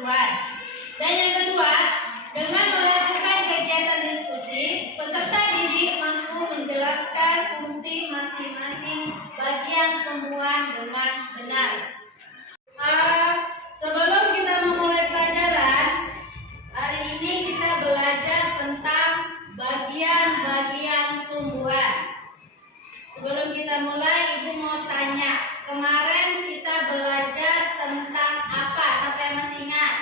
tumbuhan. Dan yang kedua, dengan melakukan kegiatan diskusi, peserta didik mampu menjelaskan fungsi masing-masing bagian tumbuhan dengan benar. Sebelum kita memulai pelajaran, hari ini kita belajar tentang bagian-bagian tumbuhan. Sebelum kita mulai, Ibu mau tanya, kemarin kita belajar tentang apa? Siapa yang masih ingat?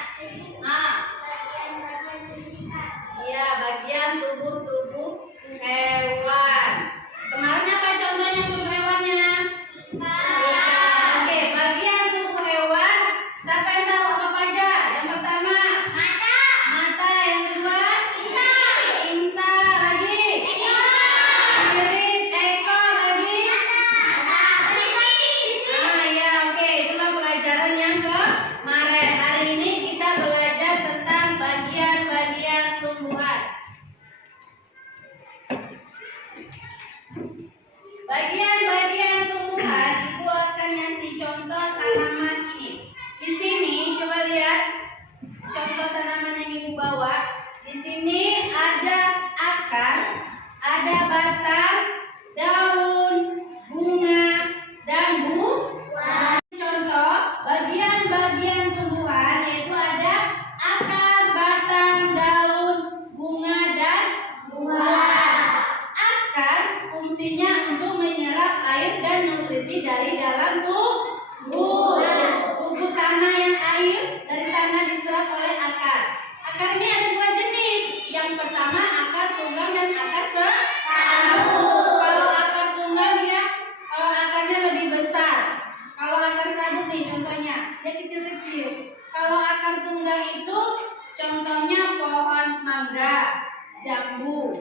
Ya, bagian tubuh hewan. Kemarin apa contohnya tubuh hewannya? Oke, bagian tubuh hewan. Siapa yang tahu apa aja? Yang pertama, mata. Yang kedua, insang. Lagi, sirip. Ekor. Lagi, ya, oke. Itulah pelajaran yang kemarin. Hari ini kita belajar tentang bagian-bagian tumbuhan. Bagian-bagian tumbuhan, Ibu akan ngasih contoh tanaman ini. Di sini coba lihat contoh tanaman yang Ibu bawa. Di sini ada akar, ada batang, daun, bunga, dan buah. Contoh bagian-bagian tumbuhan yaitu ada akar, batang, daun, bunga, dan buah. Akar fungsinya untuk menyerap air dan nutrisi dari dalam tubuh. Tubuh tanah yang air dari tanah diserap oleh akar. Akar ini ada dua jenis. Yang pertama akar tunggal dan akar serabut. Kalau akar tunggal dia akarnya lebih besar. Kalau akar serabut nih contohnya dia kecil-kecil. Kalau akar tunggal itu contohnya pohon mangga, jambu.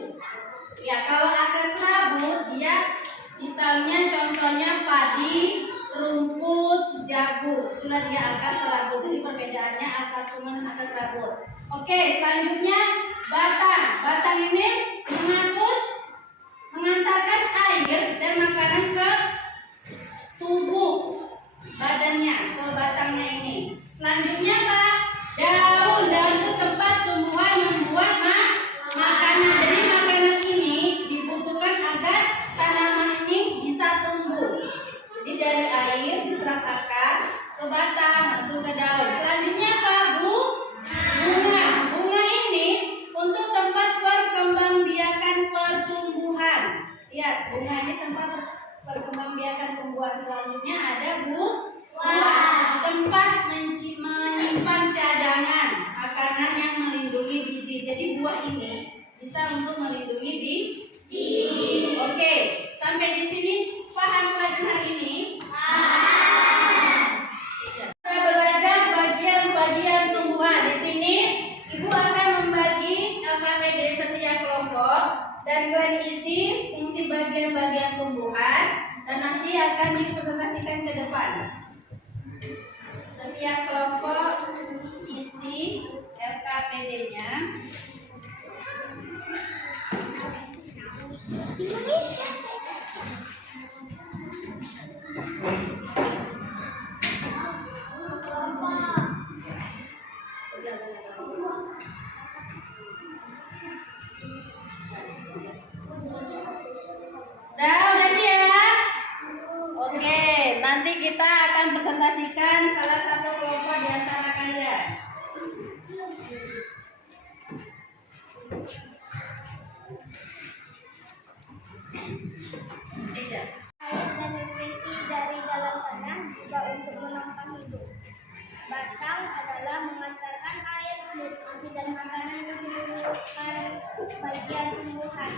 Ya, kalau akar serabut dia misalnya contohnya padi, rumput, jagung. Itulah dia akar serabut. Jadi perbedaannya akar tunggal dan akar serabut. Oke, selanjutnya batang. Batang ini mengantarkan air dan makanan ke tubuh badannya, ke batangnya ini. Selanjutnya apa? Daun. Daun itu tempat tumbuhan membuat makanan. Jadi makanan ini dibutuhkan agar tanaman ini bisa tumbuh. Jadi dari air diserap akar ke batang, masuk ke daun. Selanjutnya apa? Bunga. Bunga ini untuk tempat perkembangbiakan pertumbuhan. Lihat, bunga ini tempat perkembangbiakan tumbuhan. Selanjutnya ada buah. Tempat menyimpan cadangan makanan yang melindungi biji. Jadi buah ini bisa untuk melindungi biji. Oke, sampai di sini paham pelajaran hari ini? Kita belajar bagian-bagian tumbuhan. Di sini Ibu akan membagi LKPD setiap kelompok dan kalian isi fungsi bagian-bagian tumbuhan dan nanti akan dipresentasikan ke depan. Setiap kelompok isi LKPD-nya. Udah siap? Oke, nanti kita akan presentasikan salah satu kelompok di antara kalian. Air dan nutrisi dari dalam tanah juga untuk menopang hidup. Batang adalah mengantarkan air, nutrisi dan makanan ke seluruh bagian tumbuhan.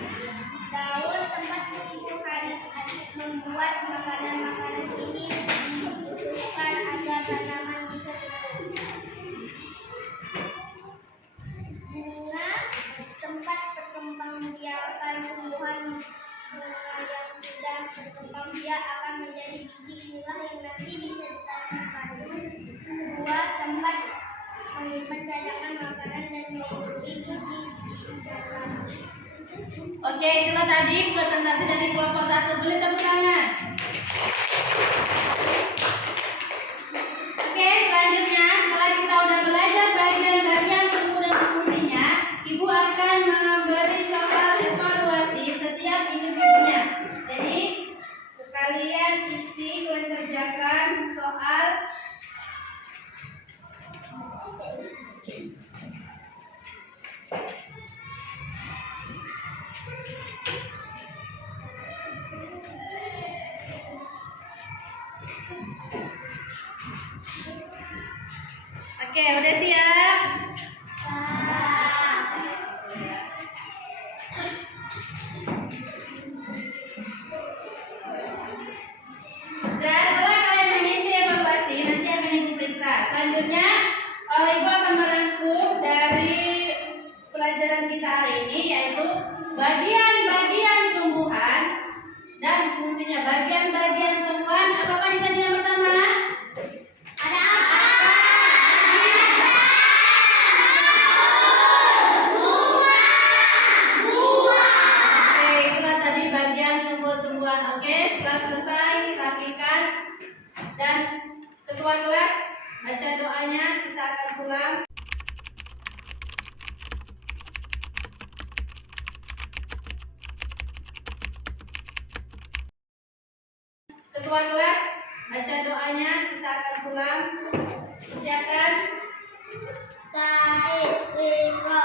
Daun tempat tumbuhan membuat makanan-makanan ini dibutuhkan agar tanaman bisa tumbuh. Bunga tempat perkembangbiakan tumbuhan. Bunga yang sudah berkembang biak akan menjadi biji inilah yang nanti bisa ditanam padu. Buah tempat menyimpan cadangan makanan dan melindungi biji di dalam. Oke, itulah tadi presentasi dari kelompok 1. Boleh tepuk tangan. Oke, selanjutnya setelah kita udah belajar Oke, udah siap? Setelah kalian mengisi evaluasi, nanti akan Ibu periksa. Selanjutnya, Ibu akan merangkum dari pelajaran kita hari ini, yaitu bagian-bagian tumbuhan dan fungsinya. Bagian-bagian tumbuhan, apa aja tadi yang pertama? Ada apa? Oke, itulah tadi bagian tumbuh-tumbuhan. Oke, setelah selesai, rapikan dan ketua kelas baca doanya, kita akan pulang. Ketua kelas baca doanya, kita akan pulang. Silakan. Ta'iqqa